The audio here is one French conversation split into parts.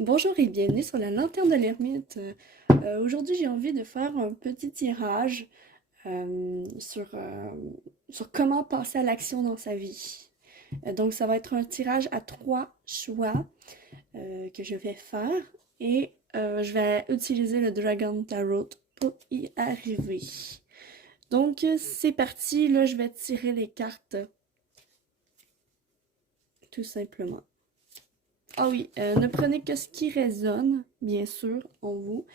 Bonjour et bienvenue sur la lanterne de l'ermite. Aujourd'hui, j'ai envie de faire un petit tirage sur comment passer à l'action dans sa vie. Donc, ça va être un tirage à 3 choix que je vais faire et je vais utiliser le Dragon Tarot pour y arriver. Donc, c'est parti. Là, je vais tirer les cartes tout simplement. Ah oui, ne prenez que ce qui résonne, bien sûr, en vous.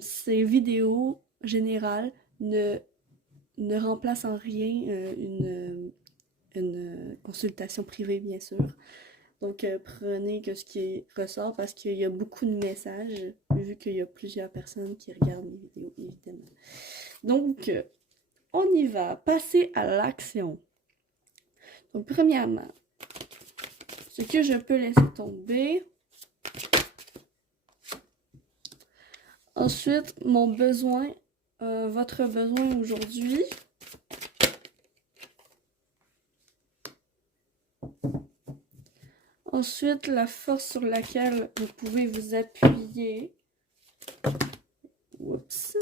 Ces vidéos générales ne remplacent en rien une consultation privée, bien sûr. Donc, prenez que ce qui ressort parce qu'il y a beaucoup de messages, vu qu'il y a plusieurs personnes qui regardent mes vidéos, évidemment. Donc, on y va. Passer à l'action. Donc, premièrement, ce que je peux laisser tomber. Ensuite, mon besoin, votre besoin aujourd'hui. Ensuite, la force sur laquelle vous pouvez vous appuyer. Oups.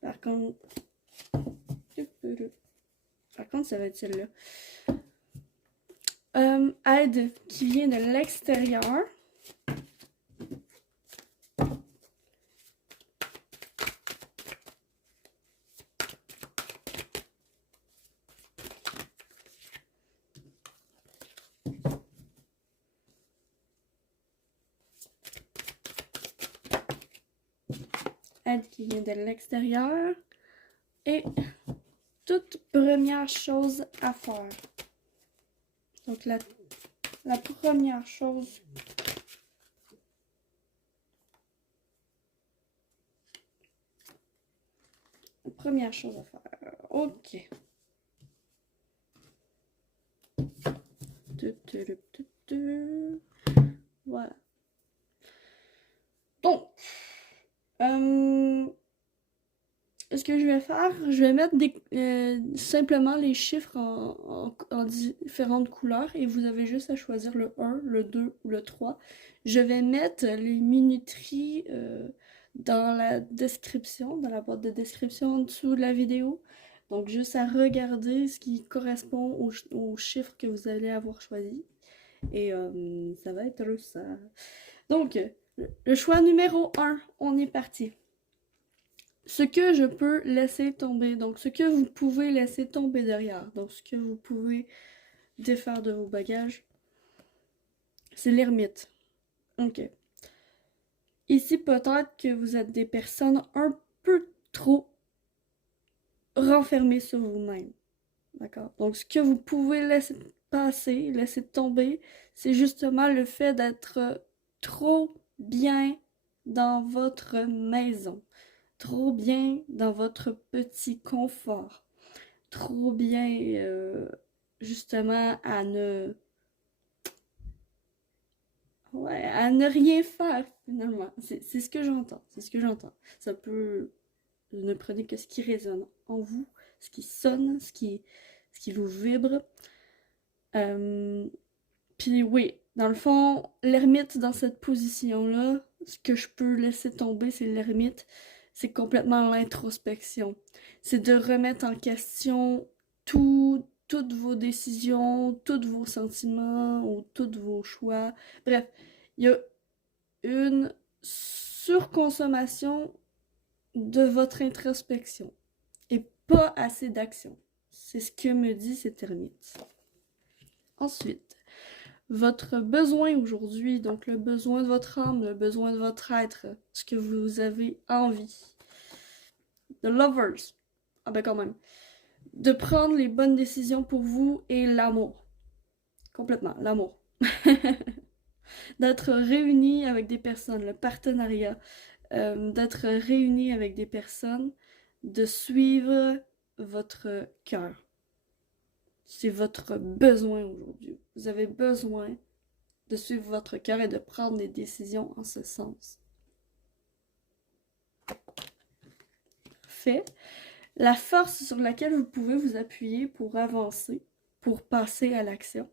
Par contre, ça va être celle-là. Aide qui vient de l'extérieur. Aide qui vient de l'extérieur. Et toute première chose à faire. Donc, la première chose. Première chose à faire. Ok. Voilà. Donc, ce que je vais faire, je vais mettre simplement les chiffres en différentes couleurs et vous avez juste à choisir le 1, le 2 ou le 3. Je vais mettre les minuteries dans la description, dans la boîte de description en dessous de la vidéo. Donc, juste à regarder ce qui correspond au chiffre que vous allez avoir choisi. Et ça va être ça. Donc, le choix numéro 1, on est parti. Ce que je peux laisser tomber, donc ce que vous pouvez laisser tomber derrière, donc ce que vous pouvez défaire de vos bagages, c'est l'ermite. Ok. Ici, peut-être que vous êtes des personnes un peu trop renfermées sur vous-même. D'accord? Donc, ce que vous pouvez laisser passer, laisser tomber, c'est justement le fait d'être trop bien dans votre maison, trop bien dans votre petit confort, trop bien justement à ne rien faire finalement. C'est ce que j'entends, c'est ce que j'entends. Ça peut, ne prenez que ce qui résonne en vous, ce qui sonne, ce qui vous vibre. Puis oui, dans le fond, l'ermite dans cette position-là, ce que je peux laisser tomber, c'est l'ermite, c'est complètement l'introspection. C'est de remettre en question toutes vos décisions, tous vos sentiments ou tous vos choix. Bref, il y a une surconsommation de votre introspection et pas assez d'action. C'est ce que me dit cet ermite. Ensuite, votre besoin aujourd'hui, donc le besoin de votre âme, le besoin de votre être, ce que vous avez envie. The lovers. Ah ben quand même. De prendre les bonnes décisions pour vous et l'amour. Complètement, l'amour. D'être réunis avec des personnes, le partenariat. D'être réunis avec des personnes, de suivre votre cœur. C'est votre besoin aujourd'hui. Vous avez besoin de suivre votre cœur et de prendre des décisions en ce sens. Fait. La force sur laquelle vous pouvez vous appuyer pour avancer, pour passer à l'action.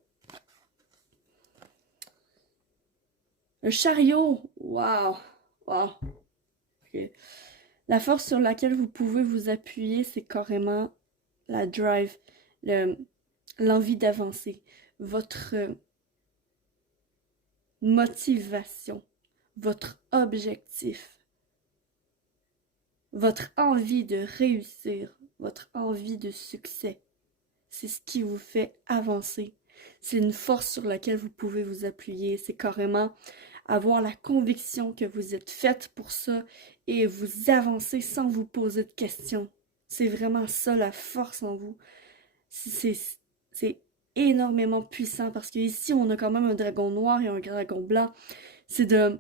Le chariot! Wow! Wow! Ok. La force sur laquelle vous pouvez vous appuyer, c'est carrément la drive, le, l'envie d'avancer, votre motivation, votre objectif, votre envie de réussir, votre envie de succès. C'est ce qui vous fait avancer. C'est une force sur laquelle vous pouvez vous appuyer. C'est carrément avoir la conviction que vous êtes faite pour ça et vous avancez sans vous poser de questions. C'est vraiment ça la force en vous. C'est énormément puissant parce qu'ici on a quand même un dragon noir et un dragon blanc. C'est de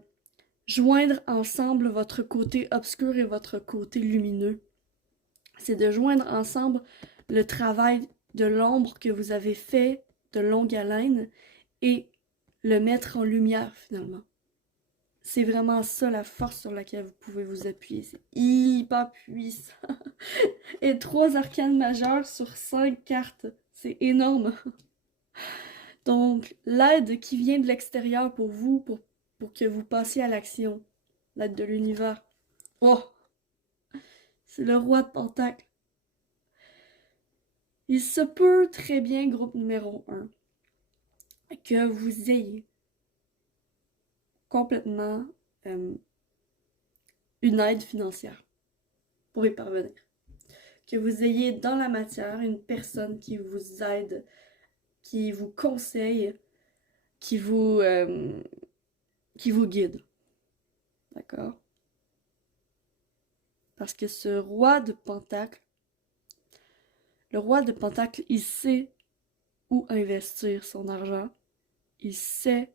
joindre ensemble votre côté obscur et votre côté lumineux. C'est de joindre ensemble le travail de l'ombre que vous avez fait de longue haleine et le mettre en lumière finalement. C'est vraiment ça la force sur laquelle vous pouvez vous appuyer. C'est hyper puissant. Et 3 arcanes majeures sur 5 cartes. C'est énorme. Donc, l'aide qui vient de l'extérieur pour vous, pour que vous passiez à l'action. L'aide de l'univers. Oh! C'est le roi de Pentacle. Il se peut très bien, groupe numéro 1, que vous ayez complètement une aide financière pour y parvenir. Que vous ayez dans la matière une personne qui vous aide, qui vous conseille, qui vous guide. D'accord? Parce que ce roi de Pentacle, le roi de Pentacle, il sait où investir son argent, il sait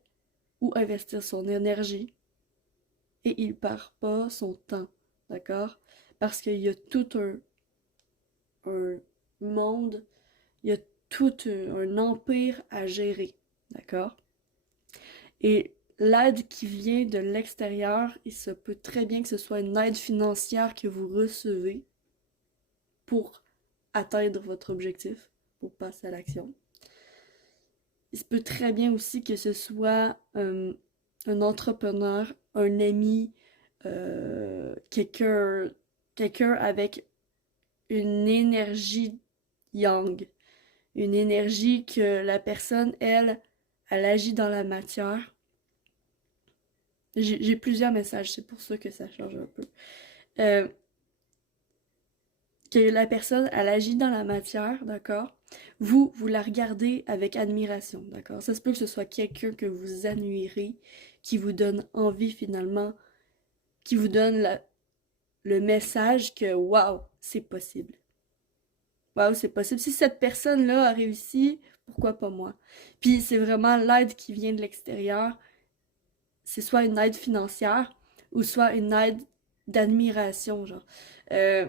où investir son énergie et il perd pas son temps. D'accord? Parce qu'il y a tout un monde, il y a tout un empire à gérer. D'accord? Et l'aide qui vient de l'extérieur, il se peut très bien que ce soit une aide financière que vous recevez pour atteindre votre objectif, pour passer à l'action. Il se peut très bien aussi que ce soit un entrepreneur, un ami, quelqu'un avec une énergie yang, une énergie que la personne, elle agit dans la matière. J'ai plusieurs messages, c'est pour ça que ça change un peu. Euh, que la personne, elle agit dans la matière, d'accord? Vous la regardez avec admiration, d'accord? Ça se peut que ce soit quelqu'un que vous admirez, qui vous donne envie finalement, qui vous donne le message que, waouh, c'est possible. Waouh, c'est possible. Si cette personne-là a réussi, pourquoi pas moi? Puis c'est vraiment l'aide qui vient de l'extérieur. C'est soit une aide financière ou soit une aide d'admiration, genre. Euh,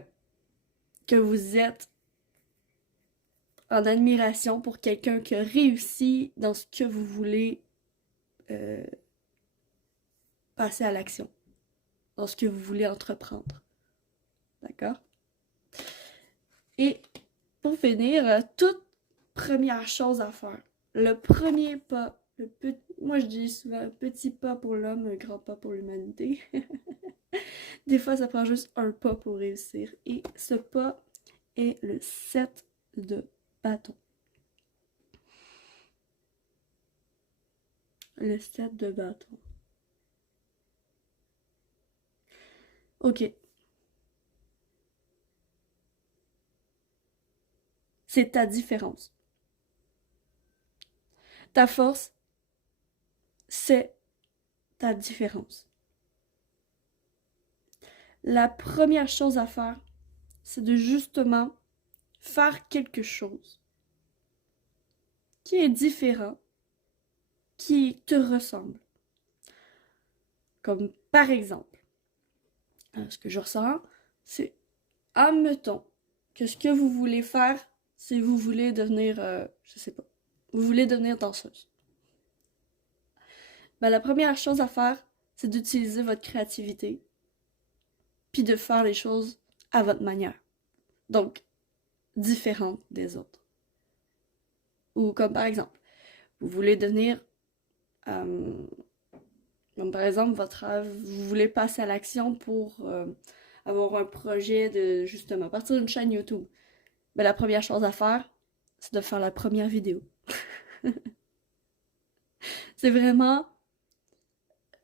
que vous êtes en admiration pour quelqu'un qui a réussi dans ce que vous voulez euh, passer à l'action, dans ce que vous voulez entreprendre. D'accord? Et pour finir, toute première chose à faire, le premier pas, moi je dis souvent un petit pas pour l'homme, un grand pas pour l'humanité. Des fois, ça prend juste un pas pour réussir. Et ce pas est le 7 de bâton. Le 7 de bâton. Ok. C'est ta différence. Ta force, c'est ta différence. La première chose à faire, c'est de justement faire quelque chose qui est différent, qui te ressemble. Comme par exemple, ce que je ressens, c'est, admettons que ce que vous voulez faire, c'est vous voulez devenir, je sais pas, vous voulez devenir danseuse. Ben, la première chose à faire, c'est d'utiliser votre créativité, puis de faire les choses à votre manière. Donc, différente des autres. Ou comme par exemple, vous voulez devenir, euh, Comme par exemple, vous voulez passer à l'action pour avoir un projet de, justement, partir d'une chaîne YouTube. Ben, la première chose à faire, c'est de faire la première vidéo. C'est vraiment,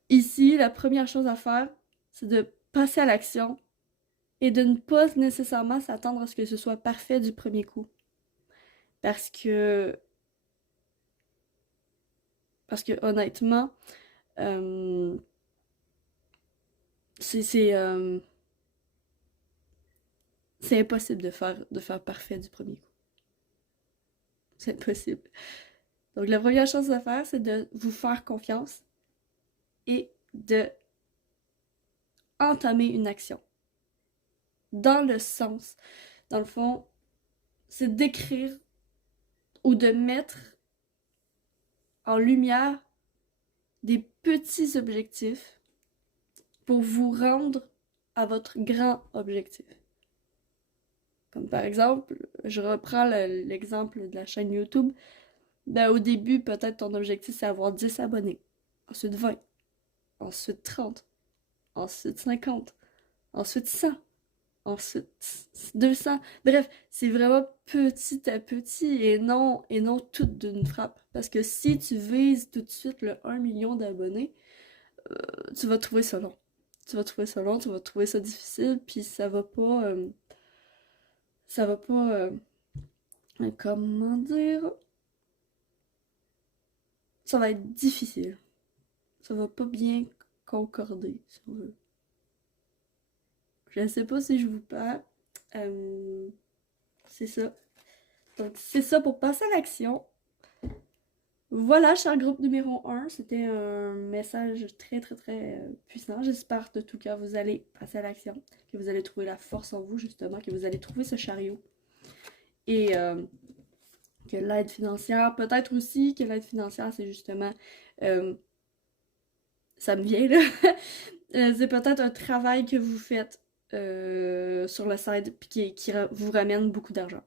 ici, la première chose à faire, c'est de passer à l'action et de ne pas nécessairement s'attendre à ce que ce soit parfait du premier coup. Parce que, honnêtement, euh, c'est, c'est, euh, c'est impossible de faire parfait du premier coup. C'est impossible. Donc, la première chose à faire, c'est de vous faire confiance et de entamer une action. Dans le sens, dans le fond, c'est d'écrire ou de mettre en lumière des petits objectifs pour vous rendre à votre grand objectif. Comme par exemple, je reprends l'exemple de la chaîne YouTube. Ben, au début, peut-être ton objectif, c'est avoir 10 abonnés. Ensuite 20. Ensuite 30. Ensuite 50. Ensuite 100. Ensuite 200. Bref, c'est vraiment petit à petit et non tout d'une frappe. Parce que si tu vises tout de suite le 1 million d'abonnés, tu vas trouver ça long. Tu vas trouver ça long, tu vas trouver ça difficile, puis ça va pas, comment dire, ça va être difficile. Ça va pas bien concorder, si on veut. Je ne sais pas si je vous parle. Euh, c'est ça. Donc, c'est ça pour passer à l'action. Voilà, cher groupe numéro 1, c'était un message très très très puissant. J'espère de tout cœur que vous allez passer à l'action, que vous allez trouver la force en vous justement, que vous allez trouver ce chariot. Et que l'aide financière, peut-être aussi que l'aide financière, c'est justement, euh, ça me vient là, c'est peut-être un travail que vous faites sur le site puis qui vous ramène beaucoup d'argent.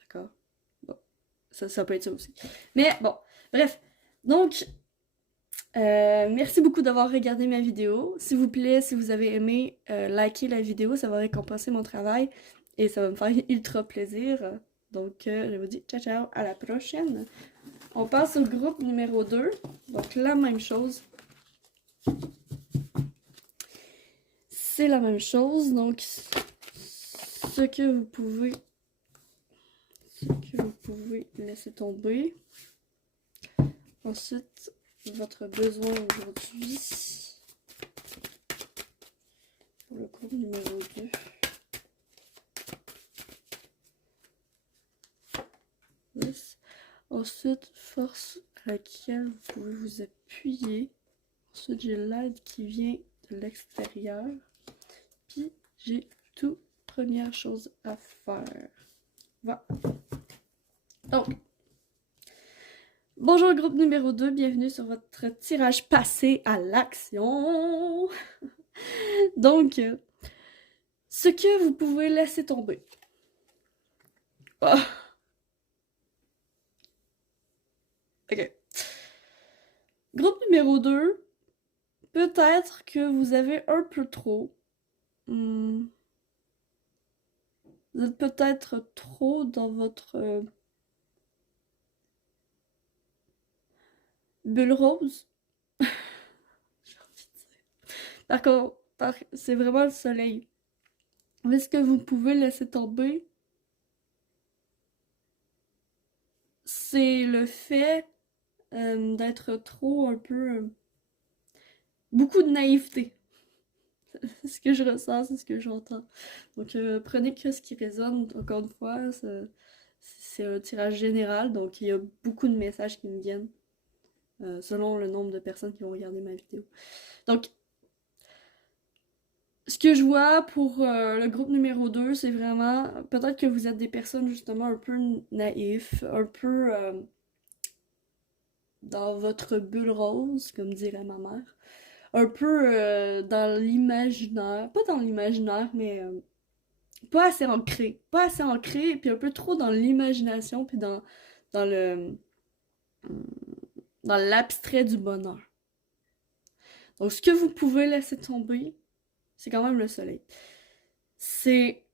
D'accord? Bon, ça peut être ça aussi. Mais bon, bref. Donc, merci beaucoup d'avoir regardé ma vidéo. S'il vous plaît, si vous avez aimé, likez la vidéo, ça va récompenser mon travail et ça va me faire ultra plaisir. Donc, je vous dis ciao ciao, à la prochaine. On passe au groupe numéro 2. Donc, la même chose. C'est la même chose. Donc, ce que vous pouvez laisser tomber. Ensuite, votre besoin aujourd'hui pour le groupe numéro 2. Ensuite, force à laquelle vous pouvez vous appuyer. Ensuite, j'ai l'aide qui vient de l'extérieur. Puis, j'ai tout première chose à faire. Voilà. Donc, bonjour groupe numéro 2, bienvenue sur votre tirage passé à l'action. Donc, ce que vous pouvez laisser tomber. Oh. Ok. Groupe numéro 2, peut-être que vous avez un peu trop. Vous êtes peut-être trop dans votre bulle rose. J'ai envie de dire. Par contre, c'est vraiment le soleil. Mais ce que vous pouvez laisser tomber, c'est le fait d'être trop un peu beaucoup de naïveté. C'est ce que je ressens, c'est ce que j'entends. Donc prenez que ce qui résonne, encore une fois, c'est un tirage général, donc il y a beaucoup de messages qui me viennent selon le nombre de personnes qui vont regarder ma vidéo. Donc, ce que je vois pour le groupe numéro 2, c'est vraiment, peut-être que vous êtes des personnes justement un peu naïfs, un peu dans votre bulle rose, comme dirait ma mère. Un peu dans l'imaginaire, pas dans l'imaginaire, mais pas assez ancré. Pas assez ancré, puis un peu trop dans l'imagination, puis dans le dans l'abstrait du bonheur. Donc, ce que vous pouvez laisser tomber, c'est quand même le soleil. C'est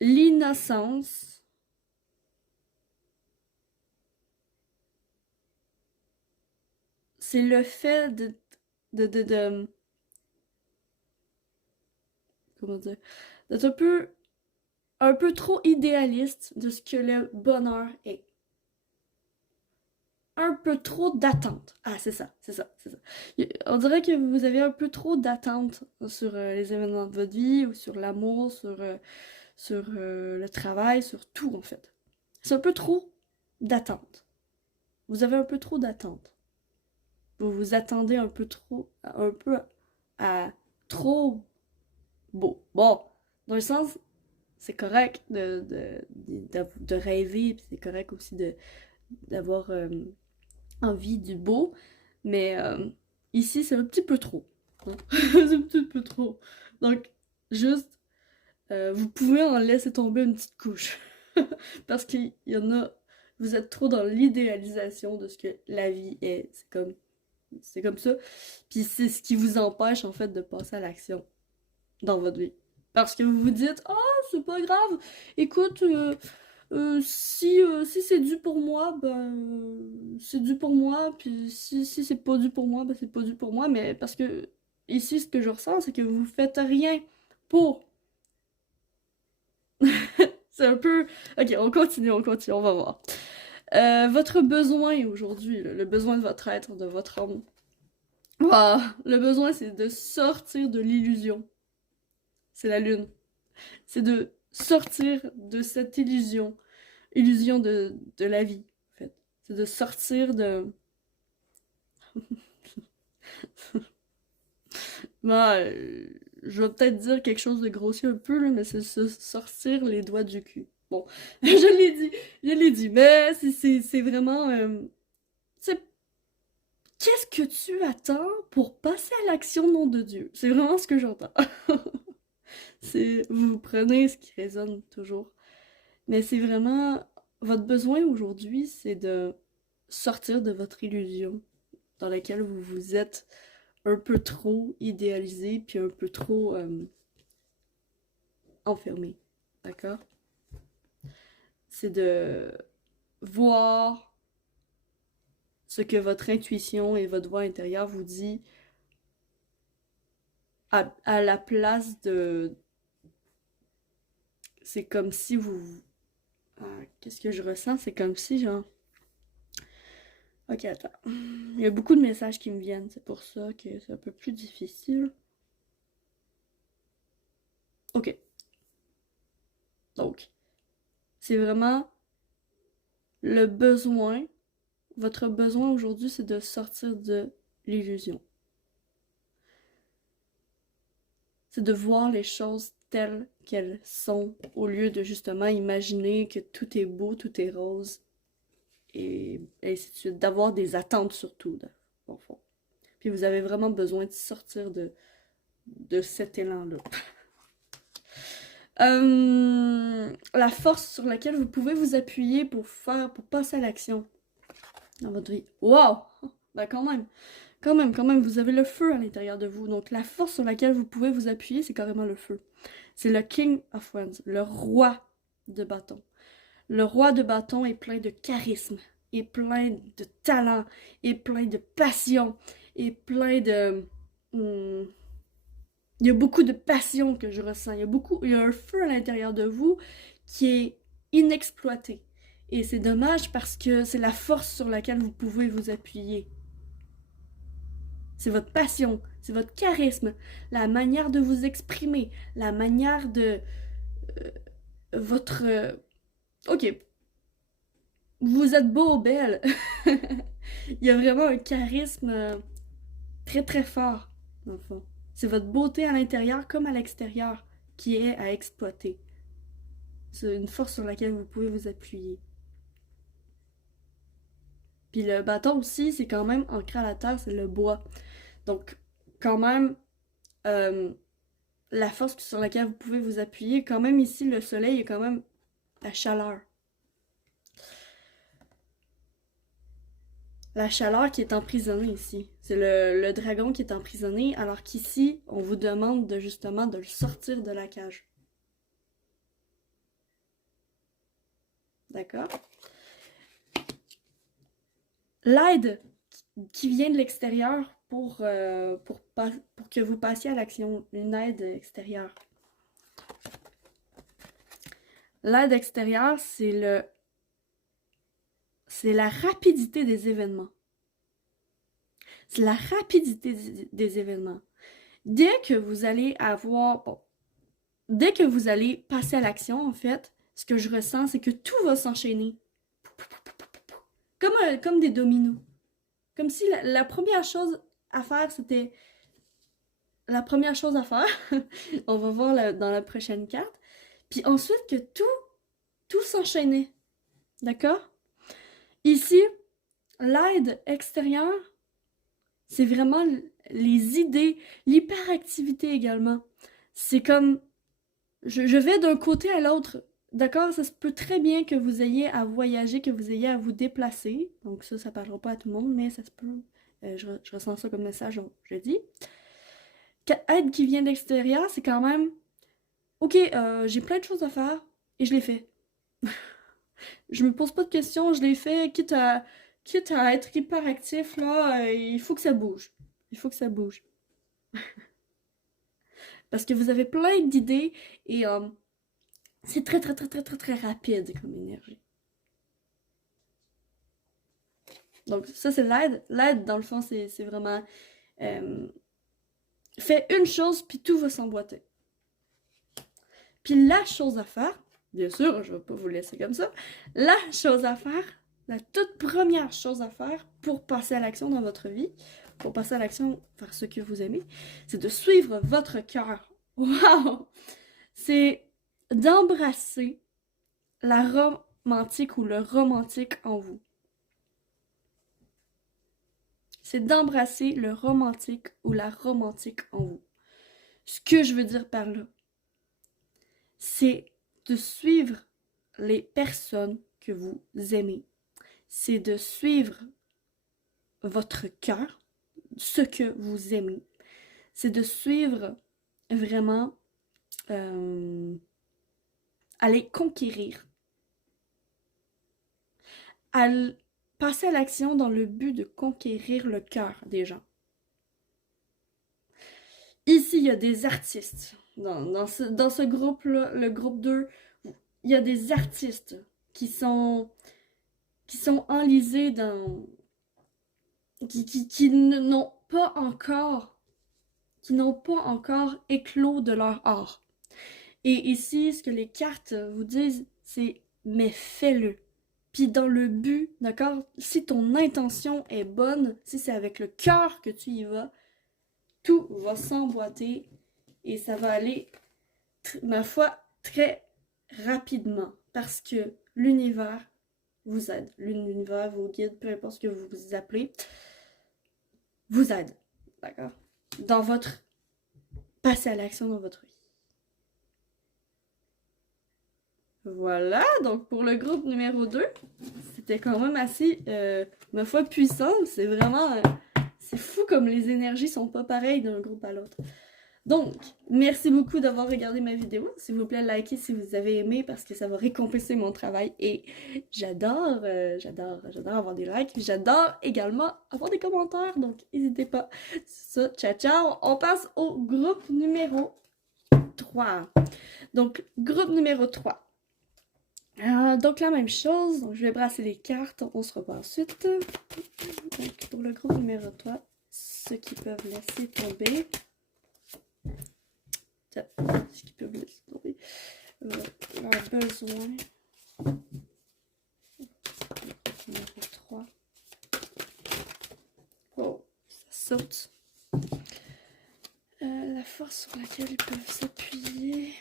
l'innocence, c'est le fait de comment dire, d'être un peu trop idéaliste de ce que le bonheur est. Un peu trop d'attente. Ah, c'est ça, c'est ça, c'est ça. On dirait que vous avez un peu trop d'attente sur les événements de votre vie, ou sur l'amour, sur le travail, sur tout, en fait. C'est un peu trop d'attente. Vous avez un peu trop d'attente. Vous vous attendez un peu à trop beau. Bon, dans le sens, c'est correct de rêver, puis c'est correct aussi d'avoir envie du beau, mais ici, c'est un petit peu trop. Hein. C'est un petit peu trop. Donc, juste, vous pouvez en laisser tomber une petite couche. Parce qu'il y en a, vous êtes trop dans l'idéalisation de ce que la vie est. C'est comme ça. Puis c'est ce qui vous empêche, en fait, de passer à l'action dans votre vie. Parce que vous vous dites, ah, c'est pas grave, écoute, si c'est dû pour moi, ben, c'est dû pour moi, puis si c'est pas dû pour moi, ben, c'est pas dû pour moi, mais parce que ici, ce que je ressens, c'est que vous faites rien pour. C'est un peu. Ok, on continue, on va voir. Votre besoin aujourd'hui, le besoin de votre être, de votre âme. Wow, le besoin, c'est de sortir de l'illusion. C'est la lune. C'est de sortir de cette illusion de la vie, en fait. C'est de sortir de... Moi, je vais peut-être dire quelque chose de grossier un peu, là, mais c'est se sortir les doigts du cul. Bon, je l'ai dit, mais c'est vraiment... c'est- Qu'est-ce que tu attends pour passer à l'action, nom de Dieu? C'est vraiment ce que j'entends. C'est, vous prenez ce qui résonne toujours. Mais c'est vraiment, votre besoin aujourd'hui, c'est de sortir de votre illusion dans laquelle vous vous êtes un peu trop idéalisé puis un peu trop enfermé. D'accord? C'est de voir ce que votre intuition et votre voix intérieure vous dit à la place de... C'est comme si vous... qu'est-ce que je ressens? C'est comme si, genre... Ok, attends. Il y a beaucoup de messages qui me viennent, c'est pour ça que c'est un peu plus difficile. Ok, donc, c'est vraiment le besoin. Votre besoin aujourd'hui, c'est de sortir de l'illusion. C'est de voir les choses telles qu'elles sont, au lieu de justement imaginer que tout est beau, tout est rose, et ainsi de suite. D'avoir des attentes surtout, au fond. Puis vous avez vraiment besoin de sortir de cet élan-là. La force sur laquelle vous pouvez vous appuyer pour passer à l'action dans votre vie. Wow! Ben quand même, vous avez le feu à l'intérieur de vous. Donc la force sur laquelle vous pouvez vous appuyer, c'est carrément le feu. C'est le King of Wands, le roi de bâton. Le roi de bâton est plein de charisme, est plein de talent, est plein de passion, est plein de... hmm, il y a beaucoup de passion que je ressens. Il y a un feu à l'intérieur de vous qui est inexploité. Et c'est dommage parce que c'est la force sur laquelle vous pouvez vous appuyer. C'est votre passion, c'est votre charisme, la manière de vous exprimer, la manière de votre... ok, vous êtes beau, belle. Il y a vraiment un charisme très très fort, dans le fond. C'est votre beauté à l'intérieur comme à l'extérieur qui est à exploiter. C'est une force sur laquelle vous pouvez vous appuyer. Puis le bâton aussi, c'est quand même ancré à la terre, c'est le bois. Donc, quand même, euh, la force sur laquelle vous pouvez vous appuyer, quand même ici, le soleil est quand même la chaleur. la chaleur qui est emprisonnée ici. C'est le dragon qui est emprisonné, alors qu'ici, on vous demande de justement de le sortir de la cage. D'accord? L'aide qui vient de l'extérieur pour que vous passiez à l'action, une aide extérieure. L'aide extérieure, c'est la rapidité des événements. C'est la rapidité des événements. Dès que vous allez dès que vous allez passer à l'action, en fait, ce que je ressens, c'est que tout va s'enchaîner. Comme des dominos. Comme si la première chose à faire, c'était la première chose à faire. On va voir dans la prochaine carte. Puis ensuite que tout s'enchaînait. D'accord? Ici, l'aide extérieure, c'est vraiment les idées, l'hyperactivité également. C'est comme, je vais d'un côté à l'autre. D'accord? Ça se peut très bien que vous ayez à voyager, que vous ayez à vous déplacer. Donc ça parlera pas à tout le monde, mais ça se peut. Je ressens ça comme message, donc je dis. Aide qui vient de l'extérieur, c'est quand même, ok, j'ai plein de choses à faire et je les fais. Je me pose pas de questions, je les fais, quitte à être hyperactif, là, il faut que ça bouge. Il faut que ça bouge. Parce que vous avez plein d'idées et c'est très, très, très, très, très, très rapide comme énergie. Donc, ça, c'est l'aide. L'aide, dans le fond, c'est vraiment... fais une chose, puis tout va s'emboîter. Puis la chose à faire, bien sûr, je vais pas vous laisser comme ça, la chose à faire, la toute première chose à faire pour passer à l'action dans votre vie, pour passer à l'action, faire ce que vous aimez, c'est de suivre votre cœur. Wow! C'est d'embrasser la romantique ou le romantique en vous. C'est d'embrasser le romantique ou la romantique en vous. Ce que je veux dire par là, c'est de suivre les personnes que vous aimez. C'est de suivre votre cœur, ce que vous aimez. C'est de suivre vraiment, aller conquérir, à passer à l'action dans le but de conquérir le cœur des gens. Ici, il y a des artistes. Dans ce groupe-là, le groupe 2, il y a des artistes qui sont enlisés dans... qui n'ont pas encore éclos de leur art. Et ici, ce que les cartes vous disent, c'est mais fais-le. Puis dans le but, d'accord? Si ton intention est bonne, si c'est avec le cœur que tu y vas, tout va s'emboîter et ça va aller, ma foi, très rapidement. Parce que l'univers vous aide. L'univers, vos guides, peu importe ce que vous vous appelez, vous aide. D'accord? Dans votre... Passer à l'action dans votre vie. Voilà, donc pour le groupe numéro 2, c'était quand même assez, ma foi, puissant. C'est vraiment... c'est fou comme les énergies sont pas pareilles d'un groupe à l'autre. Donc, merci beaucoup d'avoir regardé ma vidéo. S'il vous plaît, likez si vous avez aimé parce que ça va récompenser mon travail. Et j'adore avoir des likes. J'adore également avoir des commentaires, donc n'hésitez pas. C'est ça, ciao, ciao. On passe au groupe numéro 3. Donc, groupe numéro 3. Donc la même chose, donc, je vais brasser les cartes, on se revoit ensuite. Donc pour le groupe numéro 3, ceux qui peuvent laisser tomber, leur besoin. Numéro 3. Oh, ça saute. La force sur laquelle ils peuvent s'appuyer.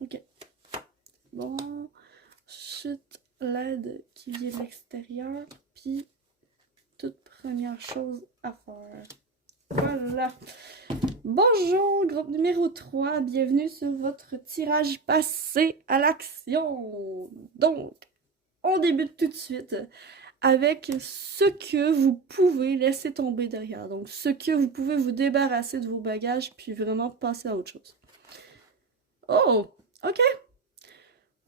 Ok. Bon. Ensuite, l'aide qui vient de l'extérieur. Puis, toute première chose à faire. Voilà. Voilà. Bonjour, groupe numéro 3, bienvenue sur votre tirage passé à l'action. Donc, on débute tout de suite avec ce que vous pouvez laisser tomber derrière. Donc, ce que vous pouvez vous débarrasser de vos bagages puis vraiment passer à autre chose. Oh, ok.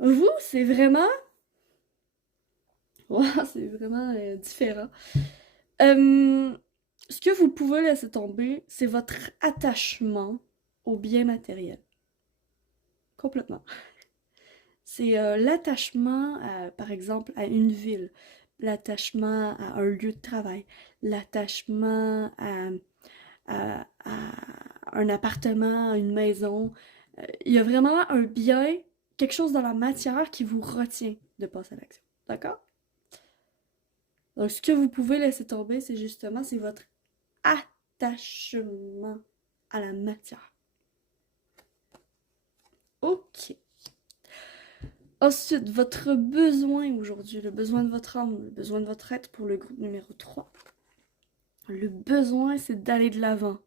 Vous, c'est vraiment... Wow, c'est vraiment différent. Ce que vous pouvez laisser tomber, c'est votre attachement aux biens matériels. Complètement. C'est l'attachement, par exemple, à une ville, l'attachement à un lieu de travail, l'attachement à un appartement, à une maison. Il y a vraiment un bien, quelque chose dans la matière qui vous retient de passer à l'action. D'accord? Donc, ce que vous pouvez laisser tomber, c'est justement, c'est votre attachement à la matière. Ok. Ensuite, votre besoin aujourd'hui, le besoin de votre âme, le besoin de votre être pour le groupe numéro 3. Le besoin, c'est d'aller de l'avant,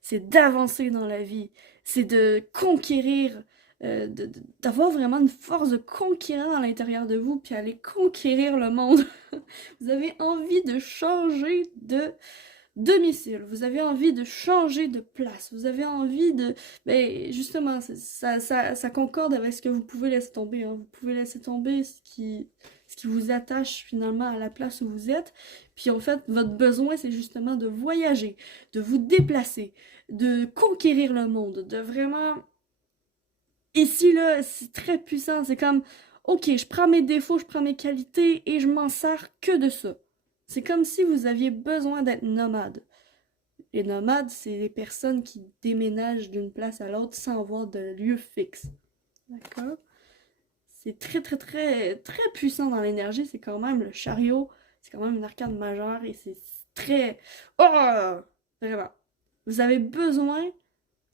c'est d'avancer dans la vie, c'est de conquérir, d'avoir vraiment une force de conquérant à l'intérieur de vous, puis aller conquérir le monde. Vous avez envie de changer de domicile, vous avez envie de changer de place, vous avez envie de... Mais justement, ça concorde avec ce que vous pouvez laisser tomber. Hein. Vous pouvez laisser tomber ce qui vous attache finalement à la place où vous êtes. Puis en fait, votre besoin, c'est justement de voyager, de vous déplacer, de conquérir le monde, de vraiment... Ici, là, c'est très puissant. C'est comme, ok, je prends mes défauts, je prends mes qualités et je m'en sers que de ça. C'est comme si vous aviez besoin d'être nomade. Les nomades, c'est les personnes qui déménagent d'une place à l'autre sans avoir de lieu fixe. D'accord? C'est très, très, très, très puissant dans l'énergie. C'est quand même le chariot. C'est quand même une arcane majeure et c'est très... Oh! Vraiment. Vous avez besoin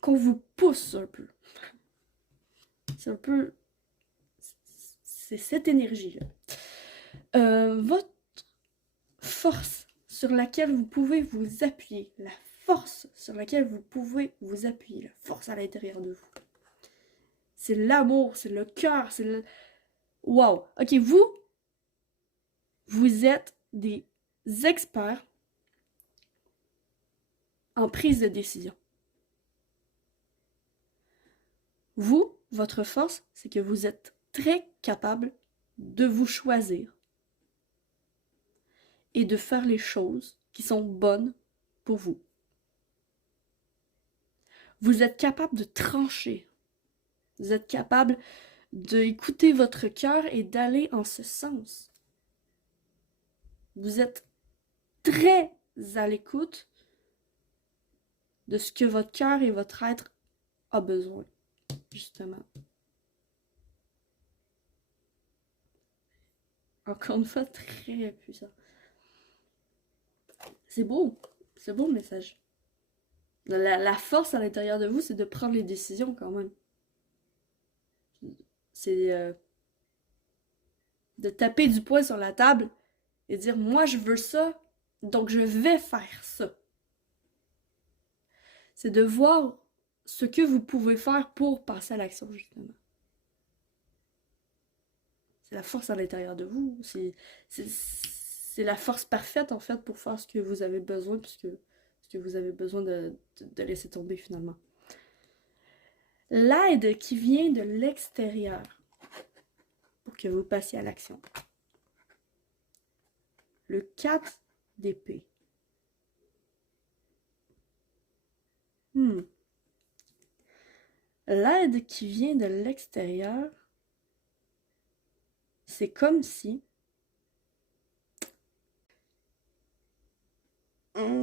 qu'on vous pousse un peu. C'est un peu... C'est cette énergie-là. Votre force sur laquelle vous pouvez vous appuyer, la force sur laquelle vous pouvez vous appuyer, la force à l'intérieur de vous. C'est l'amour, c'est le cœur, c'est le... Wow! Ok, vous êtes des experts en prise de décision. Vous, votre force, c'est que vous êtes très capable de vous choisir et de faire les choses qui sont bonnes pour vous. Vous êtes capable de trancher. Vous êtes capable d'écouter votre cœur et d'aller en ce sens. Vous êtes très à l'écoute de ce que votre cœur et votre être a besoin, justement. Encore une fois, très puissant. C'est beau le message. La force à l'intérieur de vous, c'est de prendre les décisions quand même. C'est de taper du poing sur la table et dire moi je veux ça, donc je vais faire ça. C'est de voir ce que vous pouvez faire pour passer à l'action, justement. C'est la force à l'intérieur de vous. C'est la force parfaite, en fait, pour faire ce que vous avez besoin, puisque ce que vous avez besoin de laisser tomber, finalement. L'aide qui vient de l'extérieur pour que vous passiez à l'action. Le 4 d'épée. L'aide qui vient de l'extérieur, c'est comme si...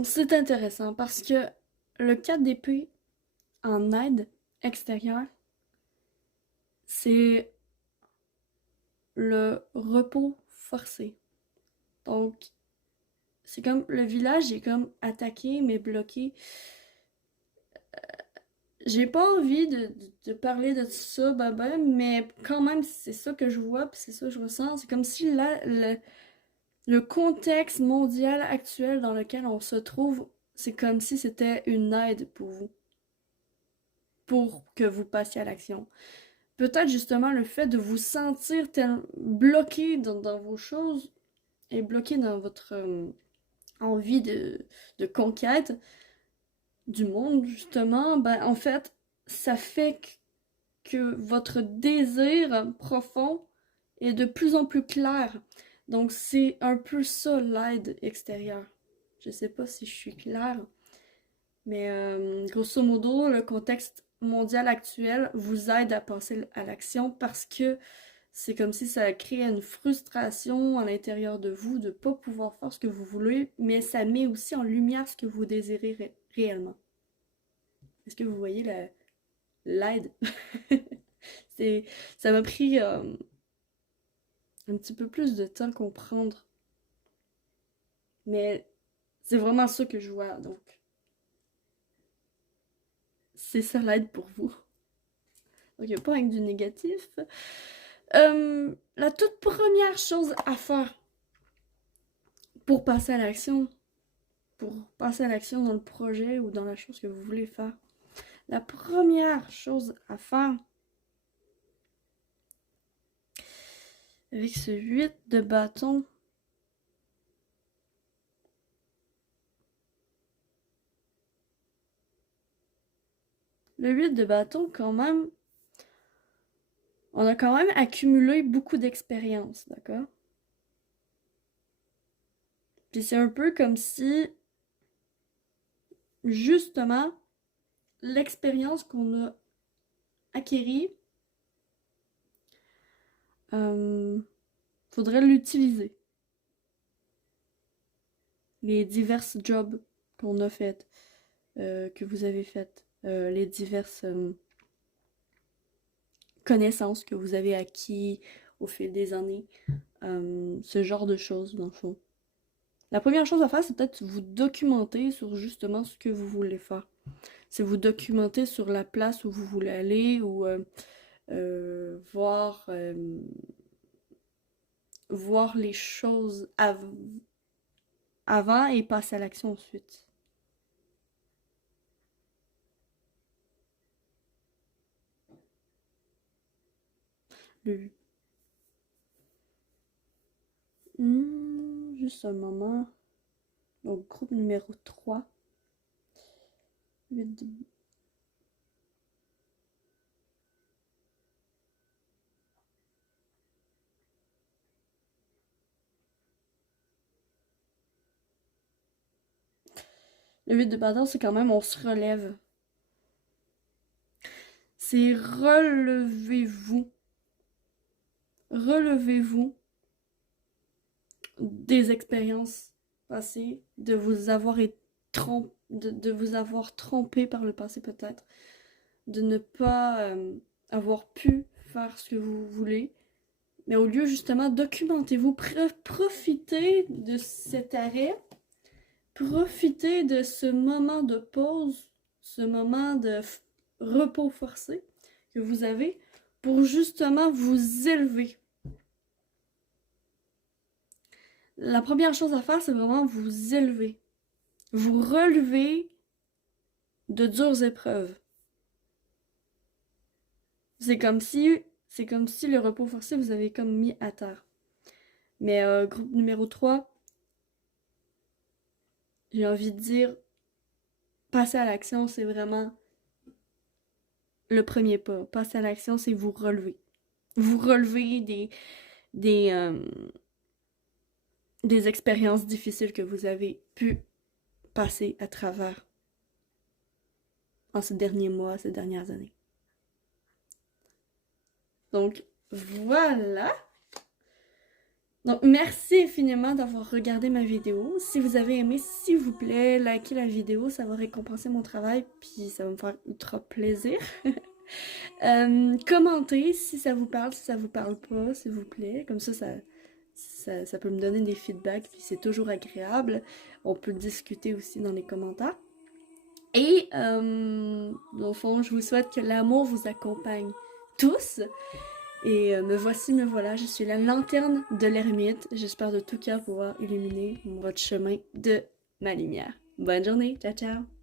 C'est intéressant parce que le 4 d'épée en aide extérieure, c'est le repos forcé. Donc, c'est comme le village est comme attaqué mais bloqué. J'ai pas envie de parler de ça, mais quand même, c'est ça que je vois, puis c'est ça que je ressens. C'est comme si là, le contexte mondial actuel dans lequel on se trouve, c'est comme si c'était une aide pour vous, pour que vous passiez à l'action. Peut-être justement le fait de vous sentir bloqué dans vos choses et bloqué dans votre envie de conquête du monde, justement, ben en fait, ça fait que votre désir profond est de plus en plus clair. Donc c'est un peu ça l'aide extérieure. Je sais pas si je suis claire, mais grosso modo, le contexte mondial actuel vous aide à passer à l'action parce que c'est comme si ça crée une frustration à l'intérieur de vous de ne pas pouvoir faire ce que vous voulez, mais ça met aussi en lumière ce que vous désirez réellement. Est-ce que vous voyez l'aide? c'est, ça m'a pris un petit peu plus de temps à comprendre, mais c'est vraiment ça que je vois, donc c'est ça l'aide pour vous. Donc il n'y a pas avec du négatif. La toute première chose à faire pour passer à l'action, pour passer à l'action dans le projet ou dans la chose que vous voulez faire, la première chose à faire avec ce 8 de bâton, le 8 de bâton quand même, on a quand même accumulé beaucoup d'expérience, d'accord? Puis c'est un peu comme si, justement, l'expérience qu'on a acquérie, faudrait l'utiliser. Les divers jobs qu'on a fait, que vous avez fait, les diverses connaissances que vous avez acquis au fil des années, ce genre de choses dans le fond. La première chose à faire, c'est peut-être vous documenter sur justement ce que vous voulez faire. C'est vous documenter sur la place où vous voulez aller ou voir les choses avant et passer à l'action ensuite. Le... juste un moment. Donc, groupe numéro 3. 8 de... Le 8 de bâton, c'est quand même on se relève. C'est relevez-vous. Relevez-vous des expériences passées, de vous avoir de vous avoir trompé par le passé peut-être, de ne pas avoir pu faire ce que vous voulez. Mais au lieu justement, documentez-vous, profitez de cet arrêt, profitez de ce moment de pause, ce moment de repos forcé que vous avez pour justement vous élever. La première chose à faire, c'est vraiment vous élever, vous relever de dures épreuves. C'est comme si le repos forcé vous avez comme mis à terre. Mais groupe numéro 3, j'ai envie de dire, passer à l'action, c'est vraiment le premier pas. Passer à l'action, c'est vous relever. Vous relever des, des expériences difficiles que vous avez pu passer à travers en ces derniers mois, ces dernières années. Donc, voilà. Donc, merci infiniment d'avoir regardé ma vidéo. Si vous avez aimé, s'il vous plaît, likez la vidéo. Ça va récompenser mon travail, puis ça va me faire ultra plaisir. Commentez si ça vous parle, si ça vous parle pas, s'il vous plaît. Comme ça peut me donner des feedbacks, puis c'est toujours agréable. On peut discuter aussi dans les commentaires. Et, au fond, je vous souhaite que l'amour vous accompagne tous. Et me voici, me voilà, je suis la lanterne de l'ermite. J'espère de tout cœur pouvoir illuminer votre chemin de ma lumière. Bonne journée. Ciao, ciao.